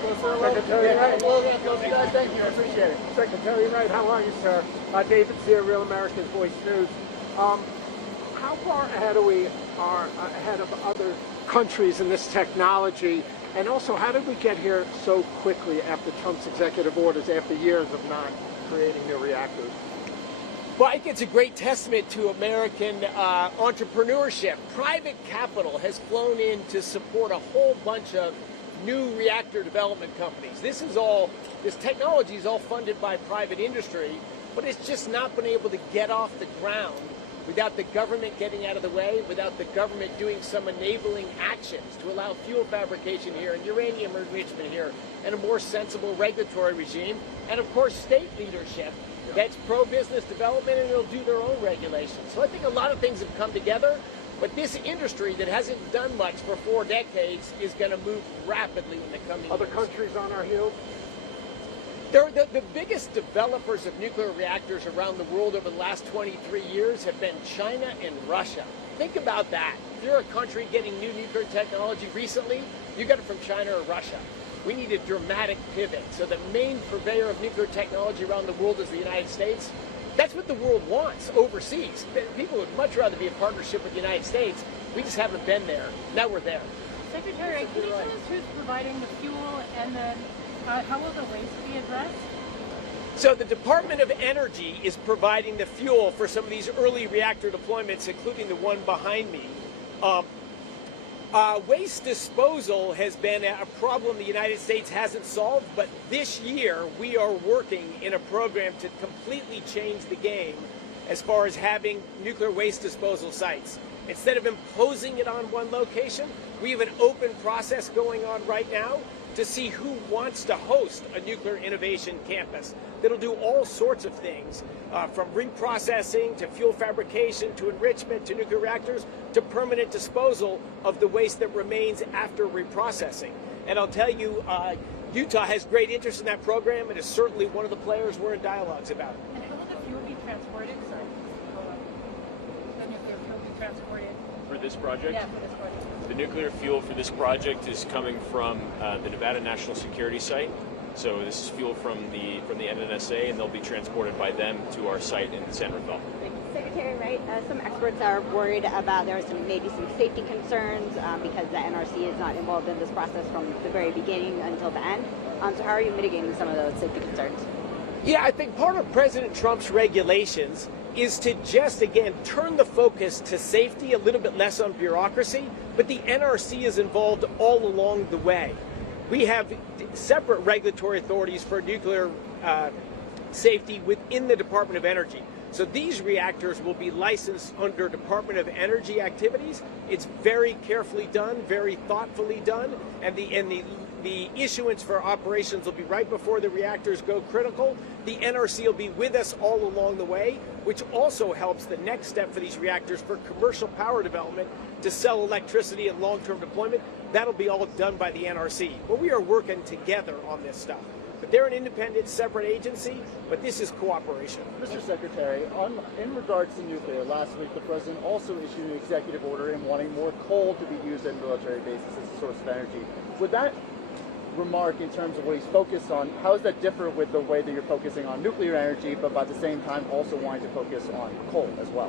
Secretary Wright. Thank you. I appreciate it. Secretary Wright, how are you, sir? David Sear, Real America's Voice News. How far ahead are we ahead of other countries in this technology? And also, how did we get here so quickly after Trump's executive orders, after years of not creating new reactors? Well, I think it's a great testament to American entrepreneurship. Private capital has flown in to support a whole bunch of new reactor development companies. This technology is all funded by private industry, but it's just not been able to get off the ground without the government getting out of the way, without the government doing some enabling actions to allow fuel fabrication here and uranium enrichment here and a more sensible regulatory regime, and of course state leadership that's pro-business development, and it'll do their own regulations. So I think a lot of things have come together, but this industry that hasn't done much for 4 decades is going to move rapidly in the coming years. Other countries on our heels? The biggest developers of nuclear reactors around the world over the last 23 years have been China and Russia. Think about that. If you're a country getting new nuclear technology recently, you got it from China or Russia. We need a dramatic pivot. So the main purveyor of nuclear technology around the world is the United States. That's what the world wants overseas. People would much rather be in partnership with the United States. We just haven't been there. Now we're there. Secretary, can you tell us who's providing the fuel, and then how will the waste be addressed? So the Department of Energy is providing the fuel for some of these early reactor deployments, including the one behind me. Waste disposal has been a problem the United States hasn't solved, but this year we are working in a program to completely change the game as far as having nuclear waste disposal sites. Instead of imposing it on one location, we have an open process going on right now to see who wants to host a nuclear innovation campus that'll do all sorts of things, from reprocessing to fuel fabrication to enrichment to nuclear reactors to permanent disposal of the waste that remains after reprocessing. And I'll tell you, Utah has great interest in that program and is certainly one of the players we're in dialogues about. And how will the fuel be transported? Sorry. The nuclear fuel be transported? For this project? Yeah, for this project. The nuclear fuel for this project is coming from the Nevada National Security Site. So this is fuel from the NNSA, and they'll be transported by them to our site in San Rafael. Secretary Wright, some experts are worried about maybe some safety concerns because the NRC is not involved in this process from the very beginning until the end. So how are you mitigating some of those safety concerns? Yeah, I think part of President Trump's regulations is to just, again, turn the focus to safety, a little bit less on bureaucracy, but the NRC is involved all along the way. We have separate regulatory authorities for nuclear safety within the Department of Energy. So these reactors will be licensed under Department of Energy activities. It's very carefully done, very thoughtfully done, and the issuance for operations will be right before the reactors go critical. The NRC will be with us all along the way, which also helps the next step for these reactors for commercial power development to sell electricity and long-term deployment. That'll be all done by the NRC. But we are working together on this stuff. But they're an independent, separate agency, but this is cooperation. Mr. Secretary, in regards to nuclear, last week the President also issued an executive order in wanting more coal to be used at military bases as a source of energy. Would that remark in terms of what he's focused on, how is that different with the way that you're focusing on nuclear energy, but at the same time also wanting to focus on coal as well?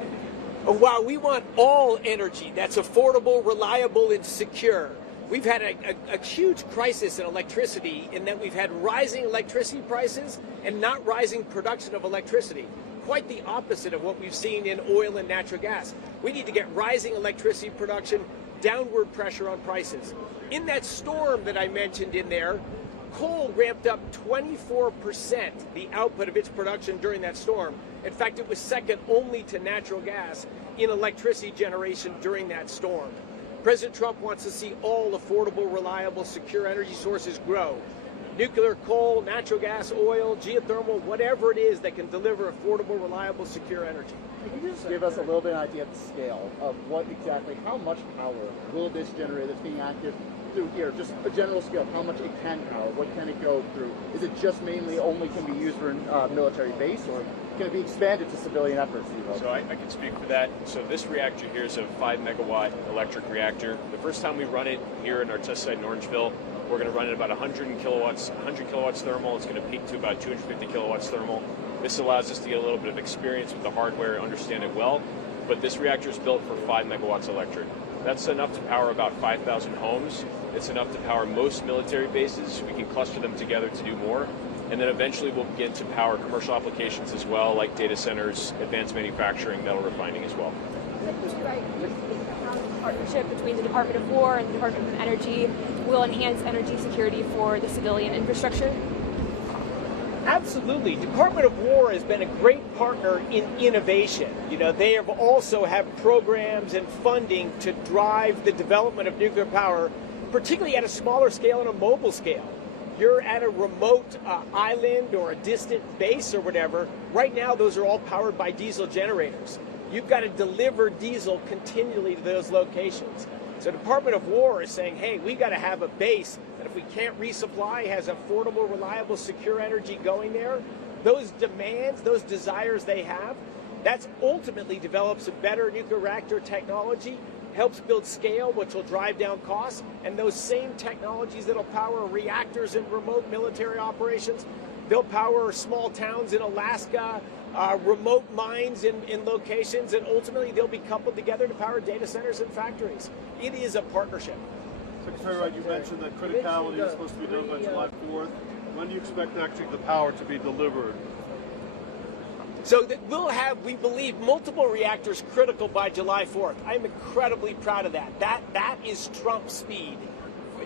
While we want all energy that's affordable, reliable, and secure, we've had a huge crisis in electricity in that we've had rising electricity prices and not rising production of electricity. Quite the opposite of what we've seen in oil and natural gas. We need to get rising electricity production, downward pressure on prices. In that storm that I mentioned in there, coal ramped up 24% the output of its production during that storm. In fact, it was second only to natural gas in electricity generation during that storm. President Trump wants to see all affordable, reliable, secure energy sources grow. Nuclear, coal, natural gas, oil, geothermal, whatever it is that can deliver affordable, reliable, secure energy. Can you just give us a little bit of an idea of the scale of what exactly, how much power will this generator that's being active through here? Just a general scale, how much it can power, what can it go through? Is it just mainly only can be used for military base, or going to be expanded to civilian efforts? So I can speak for that. So this reactor here is a 5 megawatt electric reactor. The first time we run it here in our test site in Orangeville, we're going to run it about 100 kilowatts thermal. It's going to peak to about 250 kilowatts thermal. This allows us to get a little bit of experience with the hardware and understand it well. But this reactor is built for 5 megawatts electric. That's enough to power about 5,000 homes. It's enough to power most military bases. We can cluster them together to do more. And then eventually we'll begin to power commercial applications as well, like data centers, advanced manufacturing, metal refining as well. Mr. Wright, partnership between the Department of War and the Department of Energy will enhance energy security for the civilian infrastructure? Absolutely. Department of War has been a great partner in innovation. They have also have programs and funding to drive the development of nuclear power, particularly at a smaller scale and a mobile scale. You're at a remote island or a distant base or whatever. Right now, those are all powered by diesel generators. You've got to deliver diesel continually to those locations. So Department of War is saying, hey, we got to have a base that if we can't resupply, has affordable, reliable, secure energy going there. Those demands, those desires they have, that's ultimately develops a better nuclear reactor technology, helps build scale, which will drive down costs, and those same technologies that'll power reactors in remote military operations, they'll power small towns in Alaska, remote mines in locations, and ultimately they'll be coupled together to power data centers and factories. It is a partnership. Secretary Wright, you mentioned that criticality is supposed to be done by July 4th. When do you expect actually the power to be delivered? So that we'll have, we believe, multiple reactors critical by July 4th. I'm incredibly proud of that. That is Trump speed.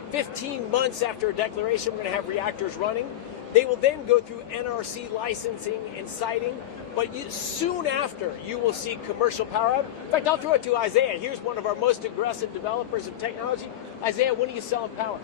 15 months after a declaration, we're going to have reactors running. They will then go through NRC licensing and siting, but soon after, you will see commercial power out. In fact, I'll throw it to Isaiah. Here's one of our most aggressive developers of technology. Isaiah, when are you selling power?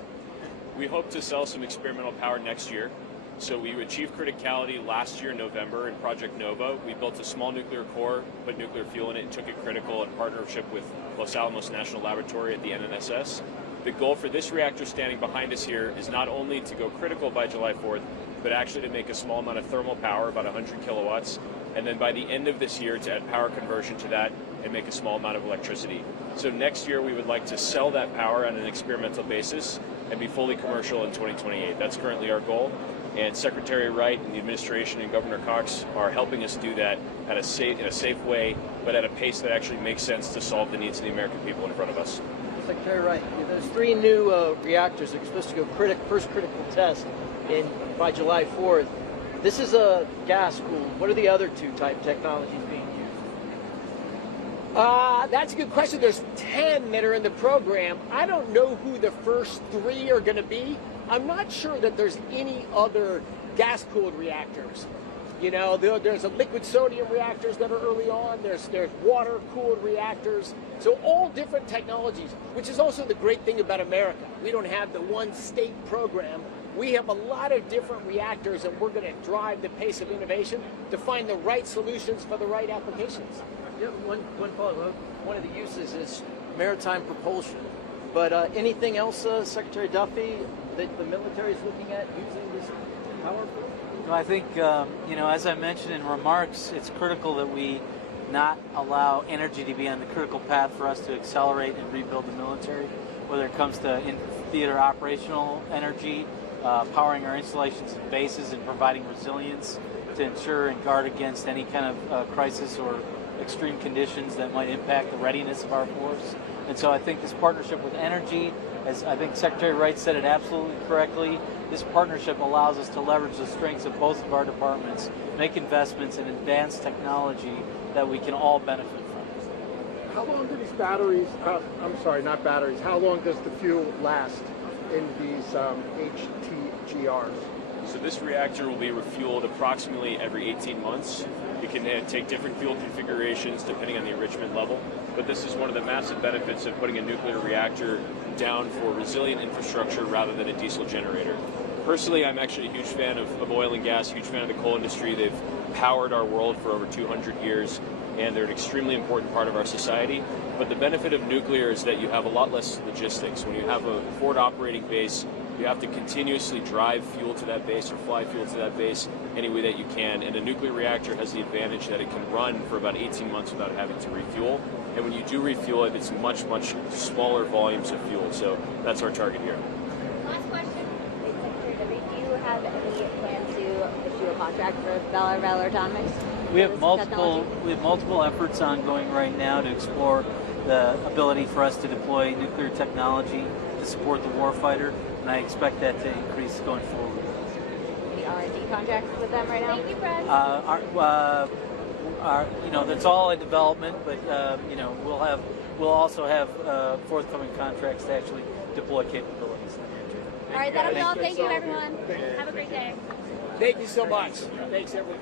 We hope to sell some experimental power next year. So we achieved criticality last year in November in Project Nova. We built a small nuclear core, put nuclear fuel in it, and took it critical in partnership with Los Alamos National Laboratory at the NNSS. The goal for this reactor standing behind us here is not only to go critical by July 4th, but actually to make a small amount of thermal power, about 100 kilowatts, and then by the end of this year to add power conversion to that and make a small amount of electricity. So next year we would like to sell that power on an experimental basis and be fully commercial in 2028. That's currently our goal. And Secretary Wright and the administration and Governor Cox are helping us do that in a safe way, but at a pace that actually makes sense to solve the needs of the American people in front of us. Secretary Wright, there's 3 new reactors that are supposed to go first critical test by July 4th. This is a gas-cooled. What are the other 2 type technologies being used? That's a good question. There's 10 that are in the program. I don't know who the first 3 are going to be. I'm not sure that there's any other gas-cooled reactors. There's a liquid sodium reactors that are early on. There's water-cooled reactors. So all different technologies, which is also the great thing about America. We don't have the one state program. We have a lot of different reactors, and we're going to drive the pace of innovation to find the right solutions for the right applications. Yeah, one follow-up. One of the uses is maritime propulsion. But anything else, Secretary Duffey, that the military is looking at using this power for? No, I think, as I mentioned in remarks, it's critical that we not allow energy to be on the critical path for us to accelerate and rebuild the military, whether it comes to in-theater operational energy, powering our installations and bases and providing resilience to ensure and guard against any kind of crisis or extreme conditions that might impact the readiness of our force. And so I think this partnership with energy, as I think Secretary Wright said it absolutely correctly, this partnership allows us to leverage the strengths of both of our departments, make investments in advanced technology that we can all benefit from. How long do these batteries, not batteries, how long does the fuel last in these HTGRs? So this reactor will be refueled approximately every 18 months. It can take different fuel configurations depending on the enrichment level, but this is one of the massive benefits of putting a nuclear reactor down for resilient infrastructure rather than a diesel generator. Personally, I'm actually a huge fan of oil and gas, huge fan of the coal industry. They've powered our world for over 200 years, and they're an extremely important part of our society. But the benefit of nuclear is that you have a lot less logistics. When you have a forward operating base, you have to continuously drive fuel to that base or fly fuel to that base any way that you can. And a nuclear reactor has the advantage that it can run for about 18 months without having to refuel. And when you do refuel it, it's much, much smaller volumes of fuel. So that's our target here. Last question. Secretary Duffey, do you have any plan to issue a contract for Bell Autonomous? We have multiple efforts ongoing right now to explore the ability for us to deploy nuclear technology to support the warfighter, and I expect that to increase going forward. Any R&D contracts with them right now? Thank you, Brad. That's all in development, but we'll also have forthcoming contracts to actually deploy capabilities. All right, that'll be all. Thank you, everyone. Have a great day. Thank you so much. Thanks, everyone.